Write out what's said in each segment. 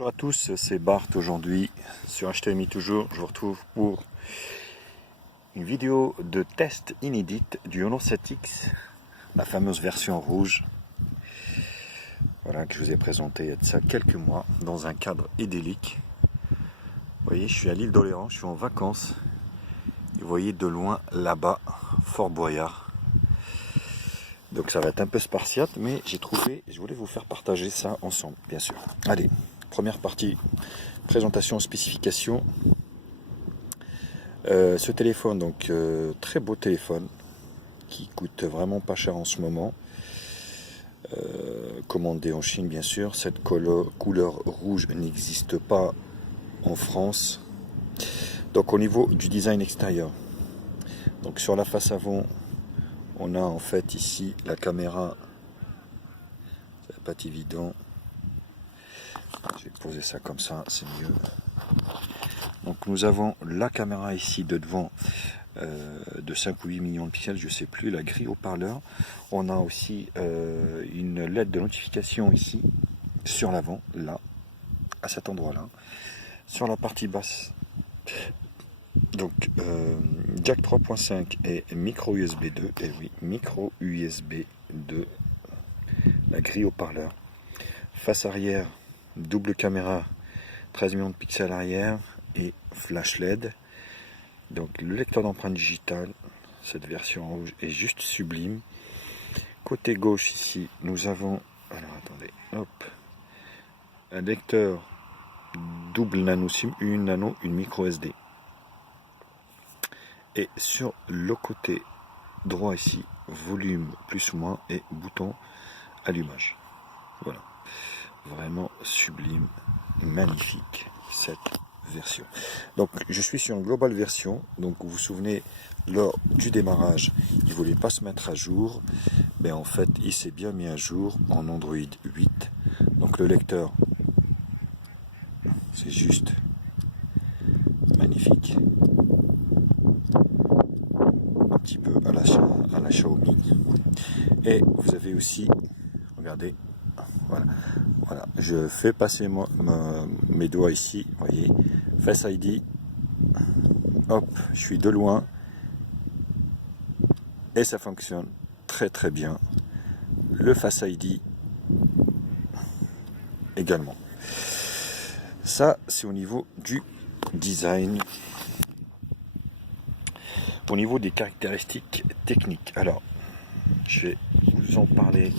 Bonjour à tous, c'est Bart aujourd'hui sur HTMI toujours. Je vous retrouve pour une vidéo de test inédite du Honor 7X, la fameuse version rouge. Voilà, que je vous ai présenté il y a de ça quelques mois dans un cadre idyllique. Vous voyez, je suis à l'île d'Oléron, je suis en vacances. Et vous voyez de loin là-bas, Fort Boyard. Donc ça va être un peu spartiate, mais j'ai trouvé, je voulais vous faire partager ça ensemble, bien sûr. Allez, première partie, présentation, spécification. Ce téléphone, donc très beau téléphone, qui coûte vraiment pas cher en ce moment. Commandé en Chine, bien sûr. Cette couleur rouge n'existe pas en France. Donc au niveau du design extérieur, donc sur la face avant, on a en fait ici la caméra. Ça va pas être évident. Je vais poser ça comme ça, c'est mieux. Donc nous avons la caméra ici de devant de 5 ou 8 millions de pixels, je ne sais plus, la grille haut-parleur. On a aussi une LED de notification ici, sur l'avant, là, à cet endroit-là. Sur la partie basse, donc jack 3.5 et micro USB 2, et oui, micro USB 2, la grille haut-parleur. Face arrière, double caméra, 13 millions de pixels arrière et flash LED. Donc le lecteur d'empreintes digitales, cette version rouge est juste sublime. Côté gauche ici, nous avons, alors attendez, hop, un lecteur double nano SIM, une nano, une micro SD. Et sur le côté droit ici, volume plus ou moins et bouton allumage. Voilà, vraiment sublime, magnifique cette version. Donc je suis sur une global version. Donc vous vous souvenez, lors du démarrage il ne voulait pas se mettre à jour, mais en fait il s'est bien mis à jour en Android 8. Donc le lecteur, c'est juste magnifique, un petit peu à la Xiaomi. Et vous avez aussi, regardez, voilà, je fais passer mes doigts ici, vous voyez, Face ID, hop, je suis de loin et ça fonctionne très bien. Le Face ID également. Ça, c'est au niveau du design. Au niveau des caractéristiques techniques, alors je vais vous en parler.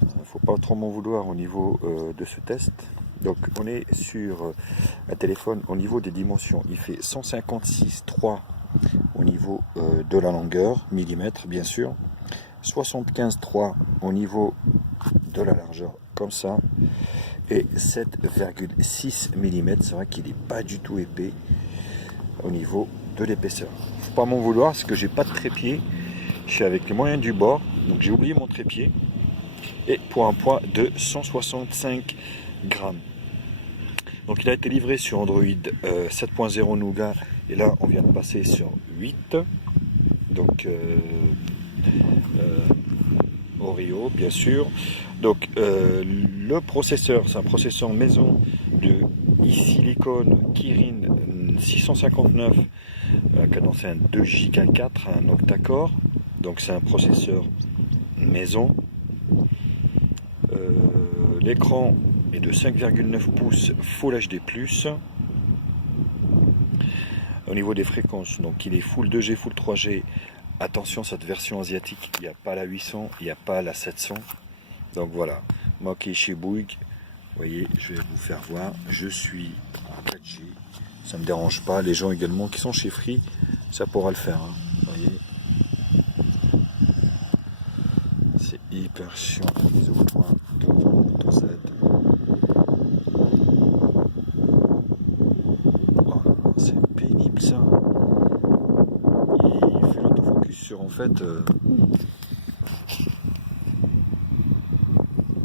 Il ne faut pas trop m'en vouloir au niveau de ce test. Donc on est sur un téléphone au niveau des dimensions. Il fait 156,3 au niveau de la longueur, millimètres bien sûr. 75,3 au niveau de la largeur, comme ça. Et 7,6 mm, c'est vrai qu'il n'est pas du tout épais au niveau de l'épaisseur. Il ne faut pas m'en vouloir parce que j'ai pas de trépied. Je suis avec les moyens du bord, donc j'ai oublié mon trépied. Et pour un poids de 165 grammes. Donc il a été livré sur Android 7.0 Nougat, et là on vient de passer sur 8. Donc Oreo bien sûr. Donc le processeur, c'est un processeur maison de e-silicone Kirin 659, cadencé un 2 Go 4, un octa-core. Donc c'est un processeur maison. L'écran est de 5,9 pouces Full HD+. Au niveau des fréquences, donc il est Full 2G, Full 3G. Attention, cette version asiatique, il n'y a pas la 800, il n'y a pas la 700. Donc voilà, moi qui est chez Bouygues, vous voyez, je vais vous faire voir, je suis en 4G, ça ne me dérange pas. Les gens également qui sont chez Free, ça pourra le faire, hein. Vous voyez, c'est hyper chiant, les au point de Z. Oh là là, c'est pénible ça. Il fait l'autofocus sur en fait...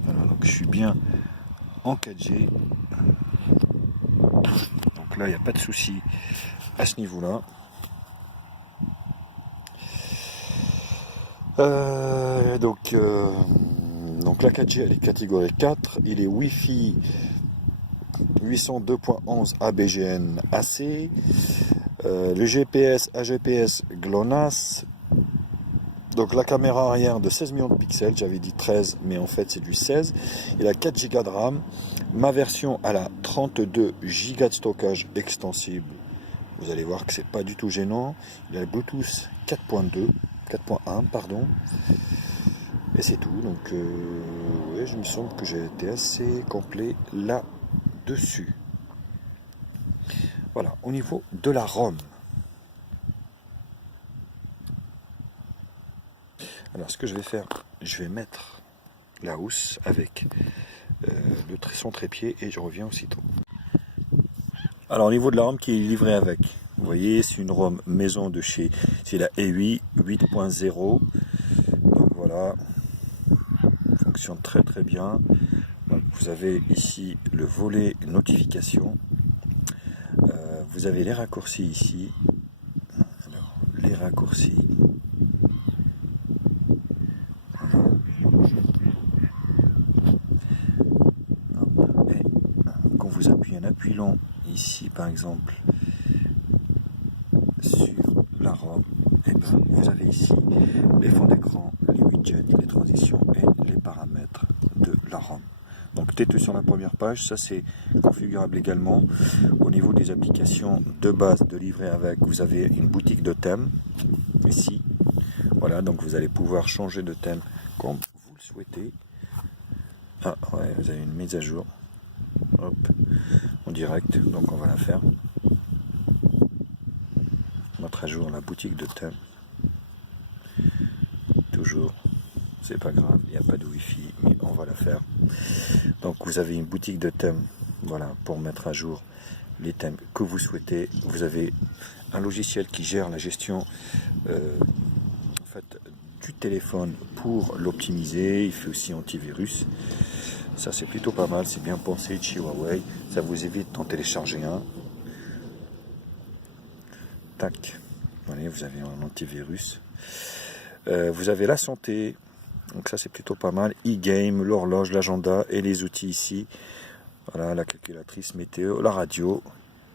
Voilà, donc je suis bien en 4G. Donc là, il n'y a pas de souci à ce niveau-là. Donc la 4G, elle est catégorie 4. Il est Wi-Fi 802.11 ABGN AC, le GPS AGPS GLONASS. Donc la caméra arrière de 16 millions de pixels, j'avais dit 13 mais en fait c'est du 16. Il a 4 Go de RAM. Ma version elle a 32 Go de stockage extensible. Vous allez voir que c'est pas du tout gênant. Il a le Bluetooth 4.1 pardon. Et c'est tout. Donc ouais, je me semble que j'ai été assez complet là-dessus. Voilà, au niveau de la ROM. Alors ce que je vais faire, je vais mettre la housse avec son trépied et je reviens aussitôt. Alors au niveau de la ROM qui est livrée avec, vous voyez c'est une ROM maison de chez, c'est la EUI 8.0. Donc voilà, fonctionne très très bien. Donc, vous avez ici le volet notification. Vous avez les raccourcis ici. Alors les raccourcis. Quand vous appuyez un appui long ici par exemple sur la ROM, et bien, vous avez ici les fonds d'écran, les widgets, les transitions et les paramètres de la ROM. Donc tête sur la première page, ça c'est configurable également. Au niveau des applications de base de livret avec, vous avez une boutique de thèmes ici. Voilà, donc vous allez pouvoir changer de thème comme vous le souhaitez. Ah ouais, vous avez une mise à jour. Hop, en direct, donc on va la faire. Mettre à jour la boutique de thème. Toujours, c'est pas grave, il n'y a pas de wifi, mais on va la faire. Donc vous avez une boutique de thème, voilà, pour mettre à jour les thèmes que vous souhaitez. Vous avez un logiciel qui gère la gestion en fait, du téléphone pour l'optimiser. Il fait aussi antivirus. Ça c'est plutôt pas mal, c'est bien pensé de chez Huawei. Ça vous évite d'en télécharger un. Tac, voilà, vous avez un antivirus. Vous avez la santé, donc ça c'est plutôt pas mal. E-game, l'horloge, l'agenda et les outils ici. Voilà, la calculatrice météo, la radio,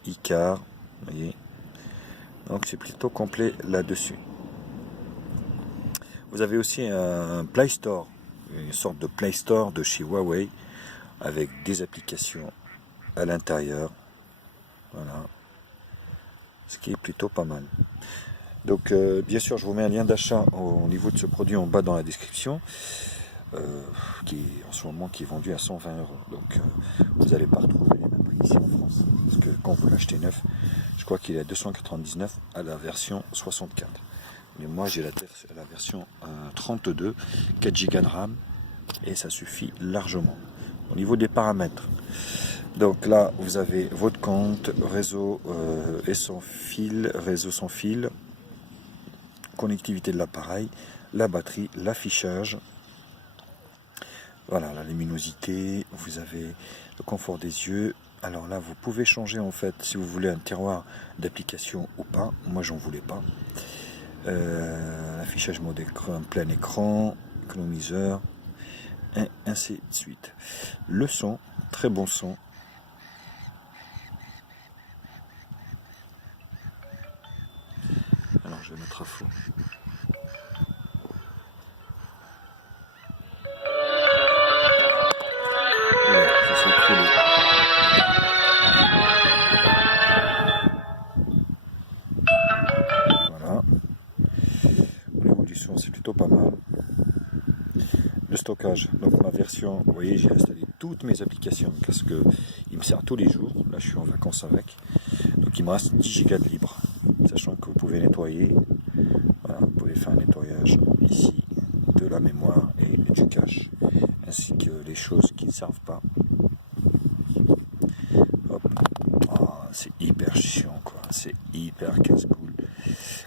Icar, vous voyez. Donc c'est plutôt complet là-dessus. Vous avez aussi un Play Store, une sorte de Play Store de chez Huawei avec des applications à l'intérieur. Voilà, ce qui est plutôt pas mal. Donc bien sûr je vous mets un lien d'achat au niveau de ce produit en bas dans la description, qui est en ce moment qui est vendu à 120 €. Donc vous n'allez pas retrouver les mêmes prix ici en France, parce que quand vous l'achetez neuf, je crois qu'il est à 299 à la version 64. Mais moi j'ai la version 32, 4 Go de RAM et ça suffit largement. Au niveau des paramètres, donc là vous avez votre compte, réseau et sans fil, réseau sans fil, connectivité de l'appareil, la batterie, l'affichage, voilà, la luminosité, vous avez le confort des yeux. Alors là vous pouvez changer en fait si vous voulez un tiroir d'application ou pas. Moi j'en voulais pas. L'affichage mode écran, plein écran, économiseur et ainsi de suite. Le son, très bon son. Alors je vais mettre à fond. Voilà, ça s'écroule. Voilà. Au niveau du son, c'est plutôt pas mal. Le stockage, donc ma version, vous voyez, j'ai installé toutes mes applications parce que il me sert tous les jours. Là, je suis en vacances avec, donc il me reste 10 Go de libre, sachant que vous pouvez nettoyer. Voilà, vous pouvez faire un nettoyage ici de la mémoire et du cache, ainsi que les choses qui ne servent pas. Hop. Oh, c'est hyper chiant, quoi. C'est hyper casse-boule.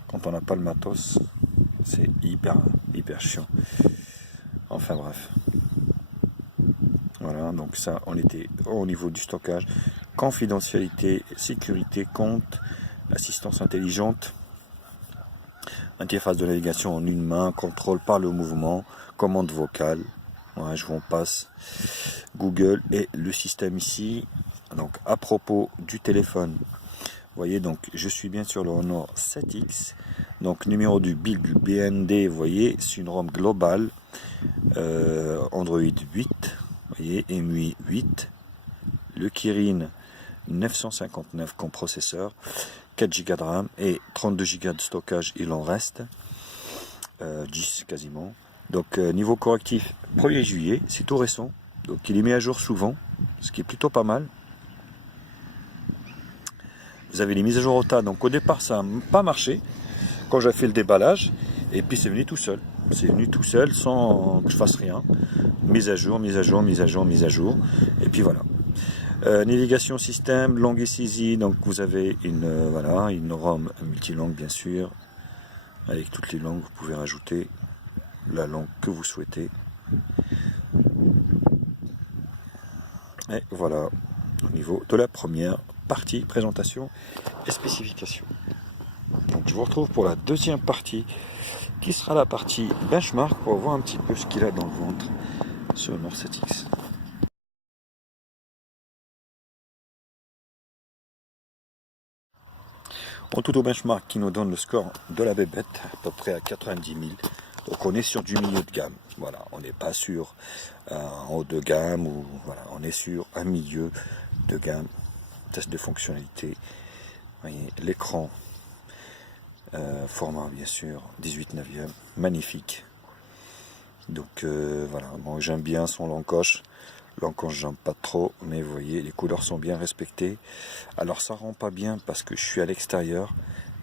Quand on n'a pas le matos, c'est hyper chiant. Enfin bref. Voilà, donc ça, on était au niveau du stockage. Confidentialité, sécurité, compte, assistance intelligente, interface de navigation en une main, contrôle par le mouvement, commande vocale. Ouais, je vous en passe. Google et le système ici. Donc à propos du téléphone, vous voyez, donc je suis bien sur le Honor 7X. Donc numéro du build BND, vous voyez, c'est une ROM globale, Android 8, vous voyez, MUI 8, le Kirin 959 comme processeur, 4 Go de RAM et 32 Go de stockage, il en reste 10 quasiment. Donc niveau correctif, 1er juillet, c'est tout récent, donc il est mis à jour souvent, ce qui est plutôt pas mal. Vous avez les mises à jour au tas, donc au départ ça n'a pas marché quand j'ai fait le déballage, et puis c'est venu tout seul. C'est venu tout seul sans que je fasse rien. Mise à jour, mise à jour, mise à jour, mise à jour, et puis voilà. Navigation système, langue et saisie, donc vous avez une ROM multilangue bien sûr, avec toutes les langues, vous pouvez rajouter la langue que vous souhaitez. Et voilà, au niveau de la première partie, présentation et spécification. Donc je vous retrouve pour la deuxième partie, qui sera la partie benchmark, pour voir un petit peu ce qu'il a dans le ventre sur le Honor 7X. En tout au benchmark qui nous donne le score de la bébête, à peu près à 90 000. Donc on est sur du milieu de gamme. Voilà, on n'est pas sur un haut de gamme, ou voilà, on est sur un milieu de gamme. Test de fonctionnalité. Vous voyez, l'écran, format bien sûr, 18/9, magnifique. Donc voilà, bon, j'aime bien son l'encoche. L'encoche, j'aime pas trop, mais vous voyez, les couleurs sont bien respectées. Alors ça rend pas bien parce que je suis à l'extérieur,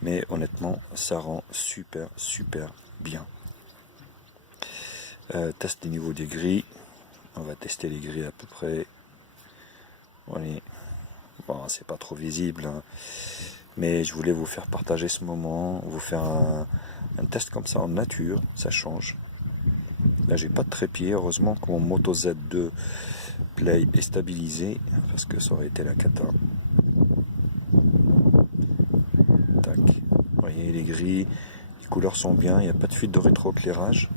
mais honnêtement, ça rend super bien. Test des niveaux des grilles. On va tester les grilles à peu près. Voilà. Bon, c'est pas trop visible, hein, mais je voulais vous faire partager ce moment, vous faire un test comme ça en nature, ça change. Là, j'ai pas de trépied, heureusement que mon Moto Z2 Play est stabilisé, parce que ça aurait été la cata. Tac. Vous voyez, les grilles, les couleurs sont bien, il n'y a pas de fuite de rétroéclairage.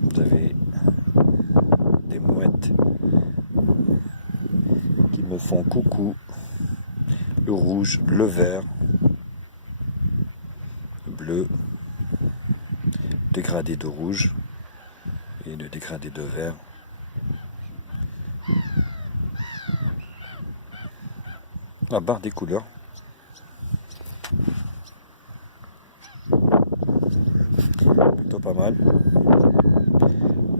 Vous avez des mouettes qui me font coucou. Le rouge, le vert, le bleu, dégradé de rouge et le dégradé de vert. La barre des couleurs. Plutôt pas mal.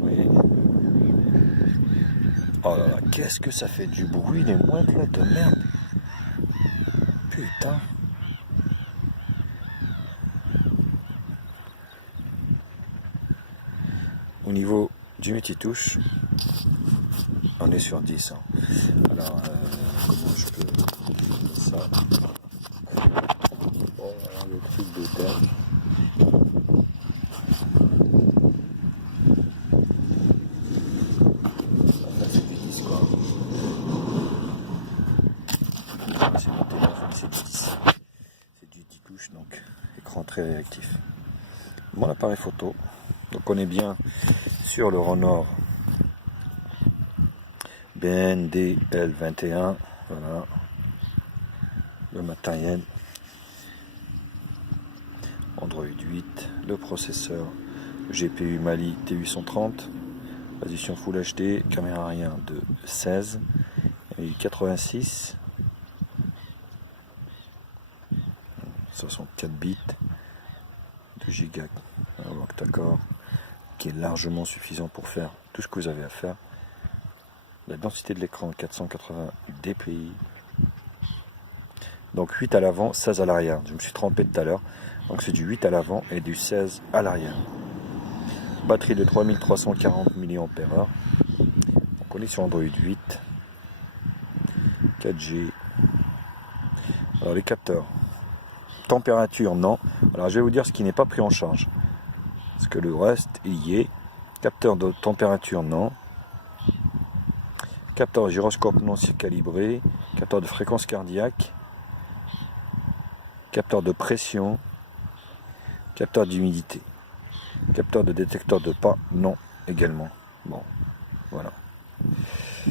Oui. Oh là là, qu'est-ce que ça fait du bruit, les mouettes là, de merde. Putain. Au niveau du multitouche, on est sur 10. Hein. Alors, comment je peux ça? Oh là là, le truc de terre. Là, c'est du 10 quoi. C'est mon téléphone, c'est du 10. C'est du 10 touches, donc écran très réactif. Mon appareil photo. Donc on est bien sur le Honor BNDL21. Voilà. Le matériel. Android 8. Le processeur. Le GPU Mali T830. Résolution Full HD. Caméra arrière de 16. Et 86. 64 bits. 2 Go octa-core, qui est largement suffisant pour faire tout ce que vous avez à faire. La densité de l'écran 480 dpi. Donc 8 à l'avant, 16 à l'arrière. Je me suis trompé tout à l'heure. Donc c'est du 8 à l'avant et du 16 à l'arrière. Batterie de 3340 mAh. Donc on est sur Android 8. 4G. Alors les capteurs. Température, non. Alors je vais vous dire ce qui n'est pas pris en charge. Parce que le reste, il y est. Capteur de température, non. Capteur de gyroscope, non, c'est calibré. Capteur de fréquence cardiaque. Capteur de pression. Capteur d'humidité. Capteur de détecteur de pas, non, également. Bon,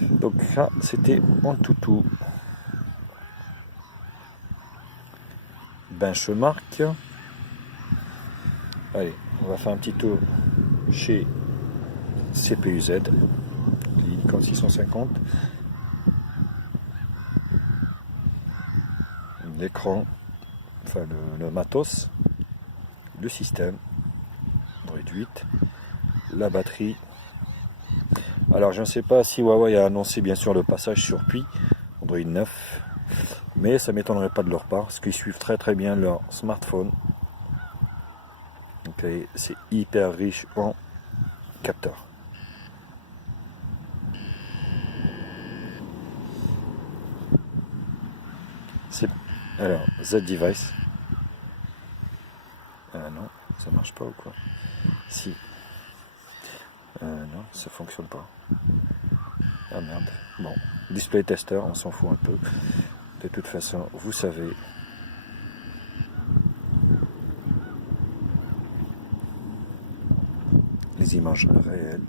Donc ça, c'était Antutu. Benchmark. Allez, on va faire un petit tour chez CPUZ. Linicom 650. L'écran, enfin le matos, le système, Android 8, la batterie. Alors je ne sais pas si Huawei a annoncé bien sûr le passage sur Pi, Android 9, mais ça ne m'étonnerait pas de leur part, parce qu'ils suivent très très bien leur smartphone. Donc c'est hyper riche en capteurs. Alors, Z-Device. Non, ça marche pas ou quoi? Si. Non, ça fonctionne pas. Ah merde. Bon, display tester, on s'en fout un peu. De toute façon, vous savez. Les images réelles.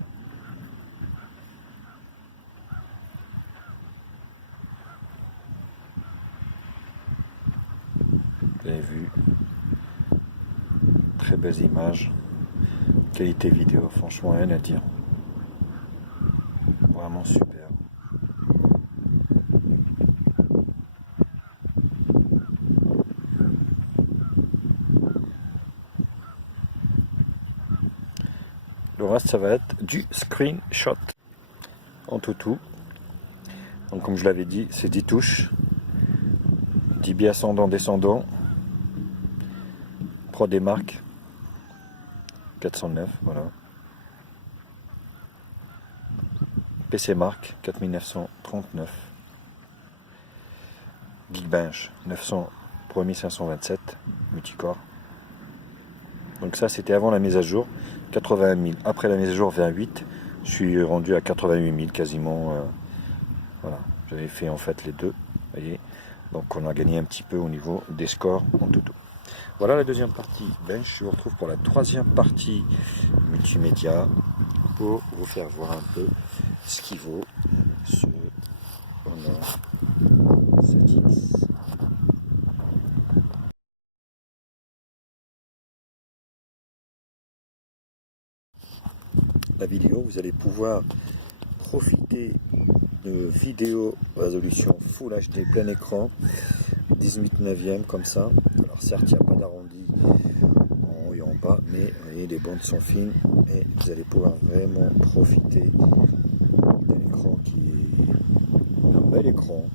Vous avez vu. Très belles images. Qualité vidéo, franchement, rien à dire. Vraiment super. Le reste, ça va être du screenshot. Antutu. Donc, comme je l'avais dit, c'est 10 touches. 10 biais ascendant, descendant. Pro des marques. 409, voilà. PC Mark 4939. Geekbench 900 pour 1527 multicore. Donc ça c'était avant la mise à jour, 81 000. Après la mise à jour vers 8, je suis rendu à 88 000 quasiment. Voilà, j'avais fait en fait les deux. Vous voyez, donc on a gagné un petit peu au niveau des scores en tout. Voilà la deuxième partie bench. Je vous retrouve pour la troisième partie multimédia pour vous faire voir un peu ce qui vaut ce Honor 7X. La vidéo, vous allez pouvoir profiter de vidéos résolution Full HD plein écran 18/9 comme ça. Alors certes il n'y a pas d'arrondi en haut et en bas, mais vous voyez les bandes sont fines et vous allez pouvoir vraiment profiter d'un écran qui est un bel écran.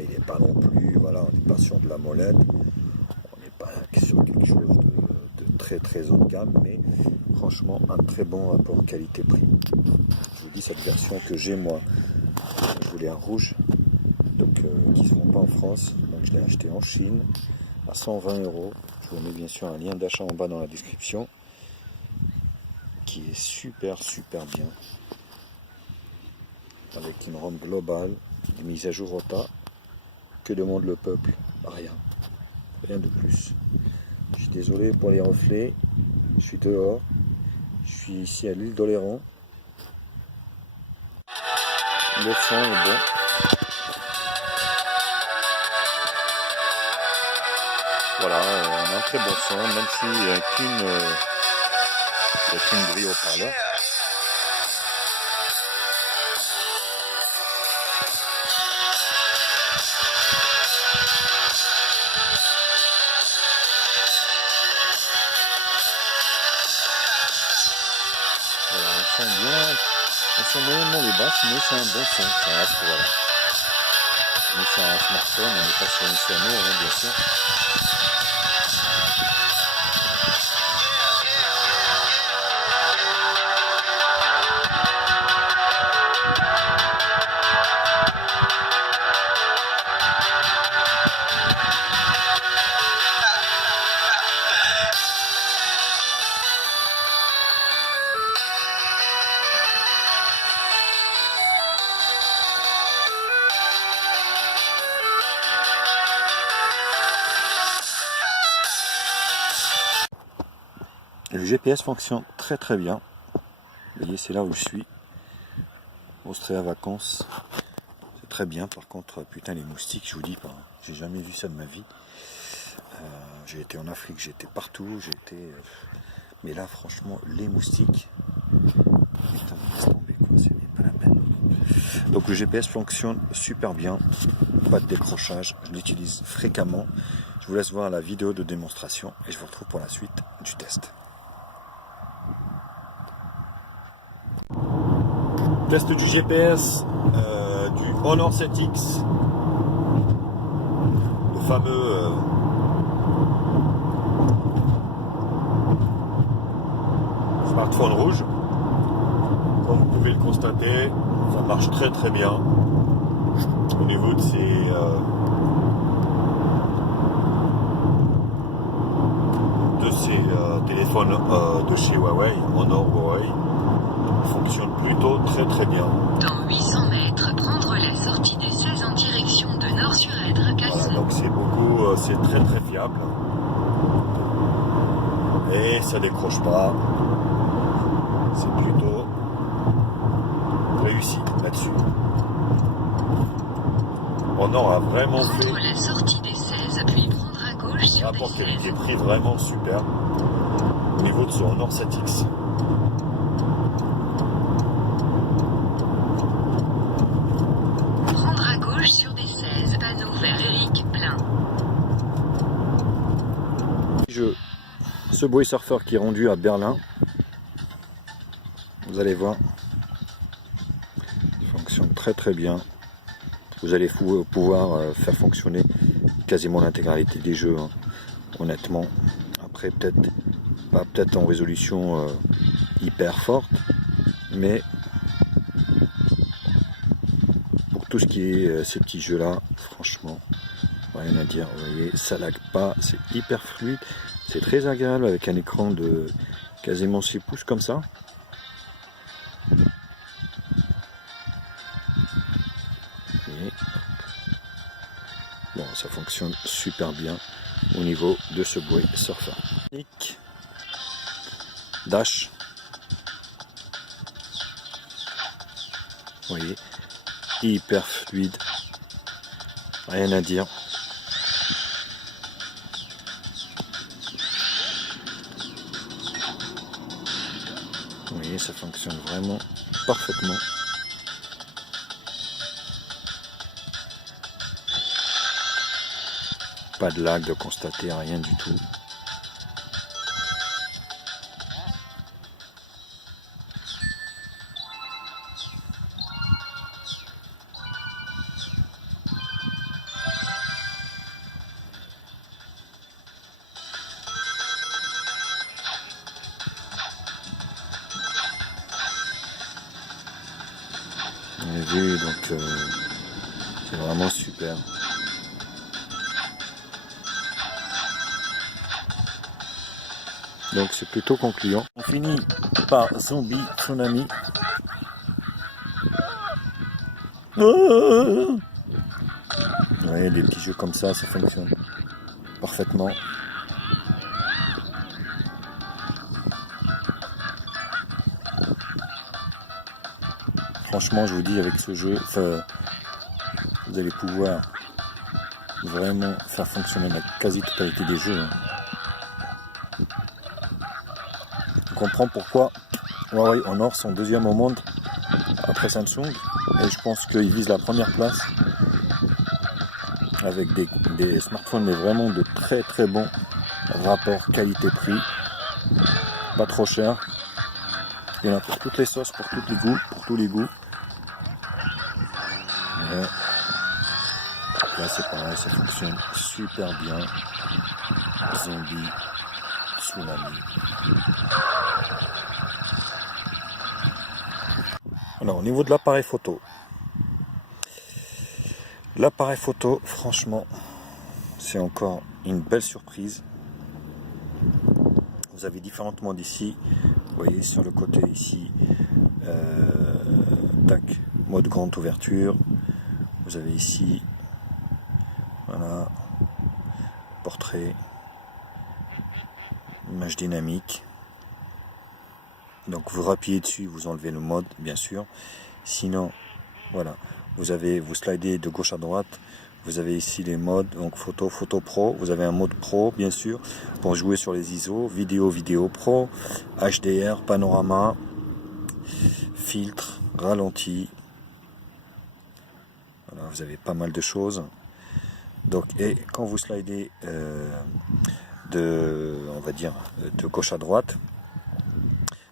Il n'est pas non plus, voilà, on n'est pas sur de la molette, on n'est pas sur quelque chose de très très haut de gamme, mais franchement un très bon rapport qualité-prix. Je vous dis cette version que j'ai moi, je voulais un rouge, donc qui ne se vend pas en France, donc je l'ai acheté en Chine à 120 €. Je vous mets bien sûr un lien d'achat en bas dans la description, qui est super bien, avec une ROM globale, une mise à jour OTA. Que demande le peuple? Rien de plus. Je suis désolé pour les reflets, je suis dehors, je suis ici à l'île d'Oléron. Le son est bon. Voilà, on a un très bon son, même s'il n'y a qu'une grille au parleur. Voilà, on sent moyennement les basses, mais c'est un bon son, ça reste, voilà. On est sur un smartphone, on n'est pas sur une piano, hein, bien sûr. Et le GPS fonctionne très bien. Vous voyez, c'est là où je suis. Austria vacances. C'est très bien. Par contre, putain, les moustiques, je vous dis pas. J'ai jamais vu ça de ma vie. J'ai été en Afrique, j'ai été partout. Mais là, franchement, les moustiques. Putain, laisse tomber, quoi. C'est pas la peine. Donc le GPS fonctionne super bien. Pas de décrochage. Je l'utilise fréquemment. Je vous laisse voir la vidéo de démonstration et je vous retrouve pour la suite du test. Test du GPS du Honor 7X, le fameux smartphone rouge. Comme vous pouvez le constater, ça marche très très bien au niveau de ces téléphones de chez Huawei, Honor Huawei. Fonctionne plutôt très très bien. Dans 800 mètres, prendre la sortie des 16 en direction de Nord-sur-Edre, Voilà, donc c'est très très fiable. Et ça décroche pas. C'est plutôt réussi là-dessus. Honor a vraiment fait prendre la sortie des 16, puis prendre à gauche sur rapport des 16. qualité-prix vraiment super au niveau de ce Honor 7X. Sur des 16, panneau vert Eric plein. Ce Subway Surfer qui est rendu à Berlin, vous allez voir, il fonctionne très très bien. Vous allez pouvoir faire fonctionner quasiment l'intégralité des jeux, hein, honnêtement. Après peut-être en résolution hyper forte, mais tout ce qui est ces petits jeux là, franchement, rien à dire. Vous voyez, ça lag pas, c'est hyper fluide, c'est très agréable avec un écran de quasiment 6 pouces comme ça. Et bon, ça fonctionne super bien au niveau de ce Subway Surfer. Dash, vous voyez, hyper fluide, rien à dire. Vous voyez, ça fonctionne vraiment parfaitement. Pas de lag de constater, rien du tout. Vous avez vu, donc c'est vraiment super. Donc c'est plutôt concluant. On finit par Zombie Tsunami. Vous voyez, des petits jeux comme ça fonctionne parfaitement. Franchement, je vous dis, avec ce jeu, vous allez pouvoir vraiment faire fonctionner la quasi-totalité des jeux. On comprend pourquoi Huawei Honor sont deuxième au monde après Samsung. Et je pense qu'ils visent la première place avec des smartphones, mais vraiment de très très bons rapports qualité-prix. Pas trop cher. Il y en a pour toutes les sauces, pour tous les goûts. Et là c'est pareil, ça fonctionne super bien. Zombie Tsunami. Alors au niveau de l'appareil photo. L'appareil photo, franchement, c'est encore une belle surprise. Vous avez différentes modes ici. Vous voyez sur le côté ici, tac, mode grande ouverture. Vous avez ici, voilà, portrait, image dynamique. Donc vous rappuyez dessus, vous enlevez le mode, bien sûr. Sinon, voilà, vous slidez de gauche à droite. Vous avez ici les modes, donc photo pro. Vous avez un mode pro, bien sûr, pour jouer sur les ISO, vidéo pro, HDR, panorama, filtre, ralenti. Voilà, vous avez pas mal de choses. Donc, et quand vous slidez on va dire, de gauche à droite,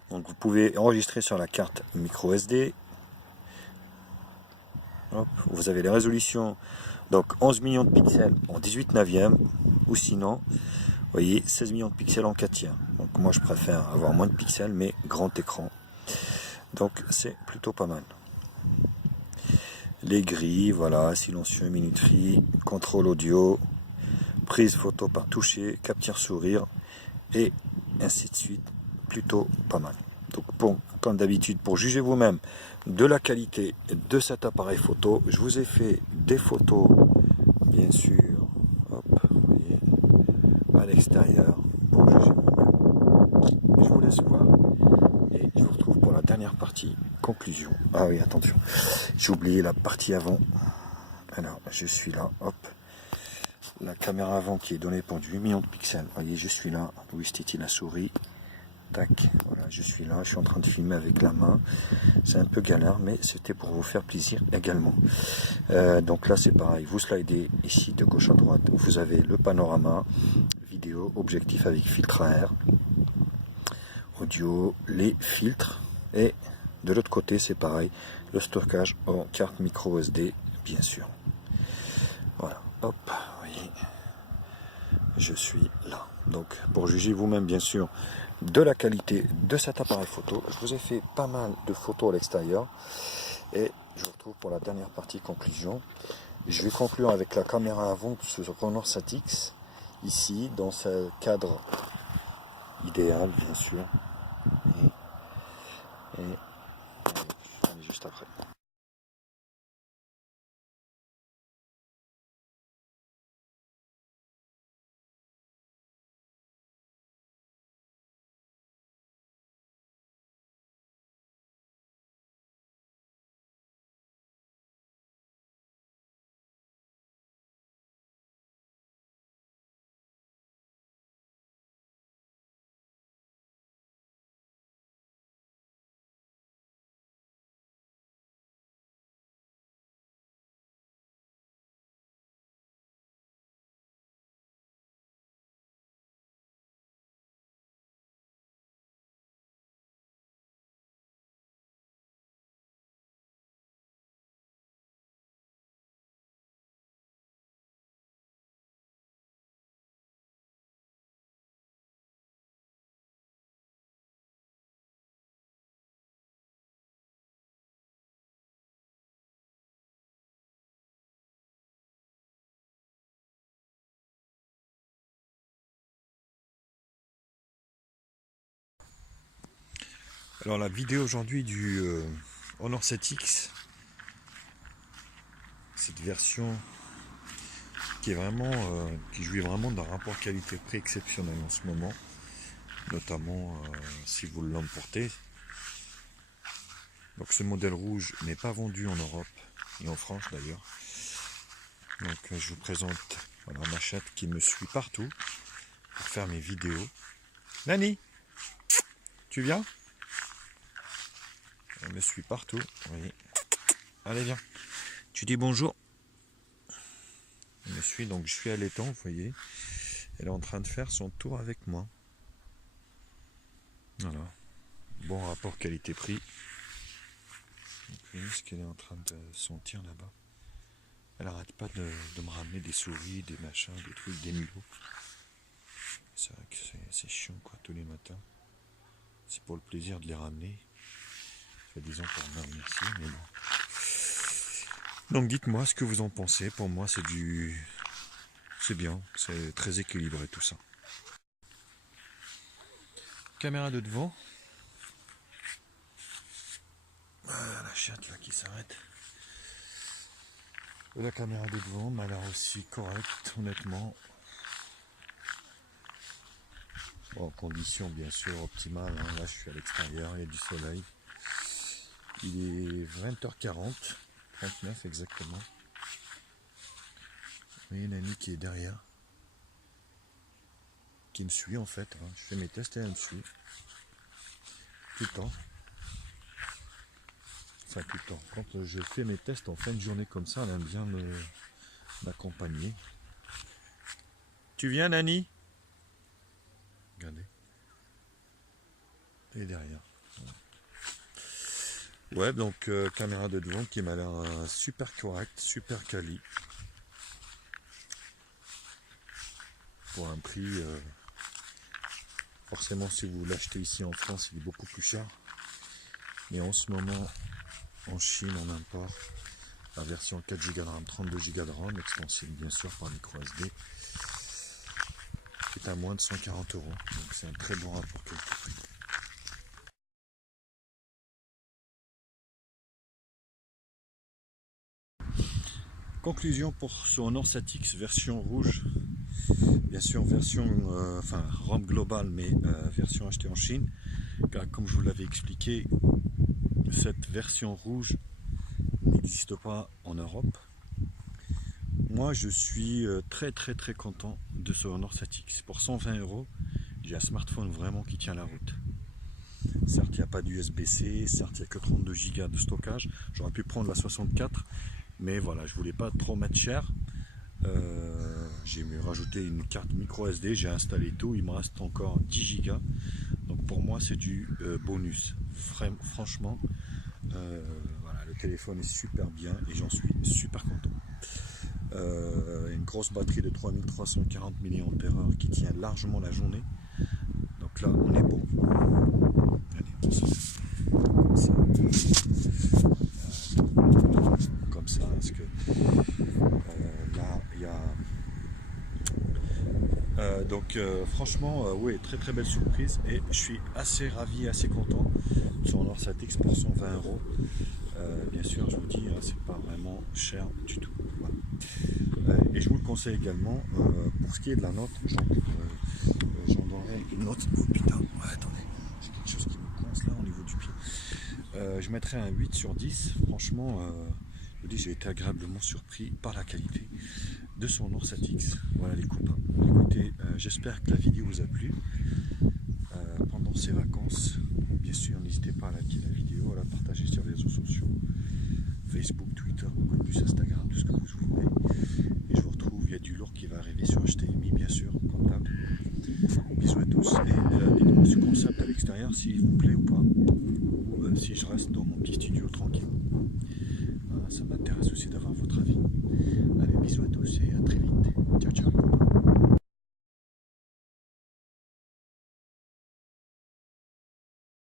donc vous pouvez enregistrer sur la carte micro SD. Hop, vous avez les résolutions, donc 11 millions de pixels en 18/9, ou sinon, vous voyez, 16 millions de pixels en 4/3. Donc moi je préfère avoir moins de pixels, mais grand écran. Donc c'est plutôt pas mal. Les grilles, voilà, silencieux, minuterie, contrôle audio, prise photo par toucher, capture sourire, et ainsi de suite. Plutôt pas mal. Donc comme d'habitude, pour juger vous-même de la qualité de cet appareil photo, je vous ai fait des photos, bien sûr, hop, vous voyez, à l'extérieur, pour juger vous-même. Je vous laisse voir, et je vous retrouve pour la dernière partie, conclusion. Ah oui, attention, j'ai oublié la partie avant. Alors, je suis là, hop, la caméra avant qui est donnée pour du 8 millions de pixels. Vous voyez, je suis là, où est la souris. Tac, voilà, je suis là, je suis en train de filmer avec la main. C'est un peu galère, mais c'était pour vous faire plaisir également. Donc là, c'est pareil, vous slidez ici de gauche à droite. Vous avez le panorama, vidéo, objectif avec filtre à air, audio, les filtres. Et de l'autre côté, c'est pareil, le stockage en carte micro SD, bien sûr. Voilà, hop, vous voyez, je suis là. Donc, pour juger vous-même, bien sûr, de la qualité de cet appareil photo, je vous ai fait pas mal de photos à l'extérieur, et je vous retrouve pour la dernière partie conclusion. Je vais conclure avec la caméra avant de ce Honor 7X, ici, dans ce cadre idéal, bien sûr, et on est juste après. Alors la vidéo aujourd'hui du Honor 7X, cette version qui est vraiment, qui jouit vraiment d'un rapport qualité-prix exceptionnel en ce moment, notamment si vous l'emportez. Donc ce modèle rouge n'est pas vendu en Europe, ni en France d'ailleurs. Donc je vous présente, voilà, ma chatte qui me suit partout pour faire mes vidéos. Nani, tu viens? Elle me suit partout, oui. Allez, viens. Tu dis bonjour. Elle me suit, donc je suis à l'étang, vous voyez. Elle est en train de faire son tour avec moi. Voilà. Bon rapport qualité-prix. Vous voyez ce qu'elle est en train de sentir là-bas. Elle arrête pas de me ramener des souris, des machins, des trucs, des mulots. C'est vrai que c'est chiant quoi, tous les matins. C'est pour le plaisir de les ramener. Disons pour me remercier, mais bon. Donc dites-moi ce que vous en pensez. Pour moi c'est bien, c'est très équilibré tout ça. Caméra de devant. Voilà la chatte là qui s'arrête. La caméra de devant m'a l'air aussi correcte, honnêtement. Bon, en conditions bien sûr optimales, hein. Là je suis à l'extérieur, il y a du soleil. Il est 20h40, 39 exactement. Vous voyez Nani qui est derrière, qui me suit en fait. Hein. Je fais mes tests et elle me suit. Tout le temps. Enfin tout le temps. Quand je fais mes tests en fin de journée comme ça, elle aime bien m'accompagner. Tu viens Nani? Regardez. Et derrière. Ouais, donc caméra de devant qui m'a l'air super correct, super quali. Pour un prix, forcément si vous l'achetez ici en France, il est beaucoup plus cher. Mais en ce moment, en Chine, on importe la version 4 Go de RAM, 32 Go de RAM, extensible bien sûr par micro SD, qui est à moins de 140 €. Donc c'est un très bon rapport qualité-prix. Conclusion pour ce Honor 7X version rouge, bien sûr version ROM global, mais version achetée en Chine, car comme je vous l'avais expliqué, cette version rouge n'existe pas en Europe. Moi je suis très content de ce Honor 7X. Pour 120 €, j'ai un smartphone vraiment qui tient la route. Certes il n'y a pas d'USB-C, certes il n'y a que 32 Go de stockage, j'aurais pu prendre la 64, mais voilà, je voulais pas trop mettre cher. J'ai rajouté une carte micro SD, j'ai installé tout, il me reste encore 10 Go. Donc pour moi c'est du bonus. Franchement, voilà, le téléphone est super bien et j'en suis super content. Une grosse batterie de 3340 mAh qui tient largement la journée. Donc là on est bon. Allez, comme ça, parce que là il y a franchement oui, très belle surprise et je suis assez ravi, assez content de son Honor 7X pour 120 €. Bien sûr je vous dis, c'est pas vraiment cher du tout. Voilà. Et je vous le conseille également. Pour ce qui est de la note, j'en donnerai une note. Oh putain, ouais, attendez, j'ai quelque chose qui me coince là au niveau du pied. Je mettrai un 8 sur 10. Franchement, je vous dis, j'ai été agréablement surpris par la qualité de son Honor 7X. Voilà les copains. Écoutez, j'espère que la vidéo vous a plu pendant ces vacances. Bien sûr, n'hésitez pas à liker la vidéo, à la partager sur les réseaux sociaux, Facebook, Twitter, beaucoup plus Instagram, tout ce que vous voulez. Et je vous retrouve, il y a du lourd qui va arriver sur HTMI, bien sûr, comme d'hab. Bisous à tous et dites-moi ce concept à l'extérieur s'il vous plaît ou pas, ou si je reste dans mon petit studio tranquille. Ça m'intéresse aussi d'avoir votre avis. Allez, bisous à tous et à très vite.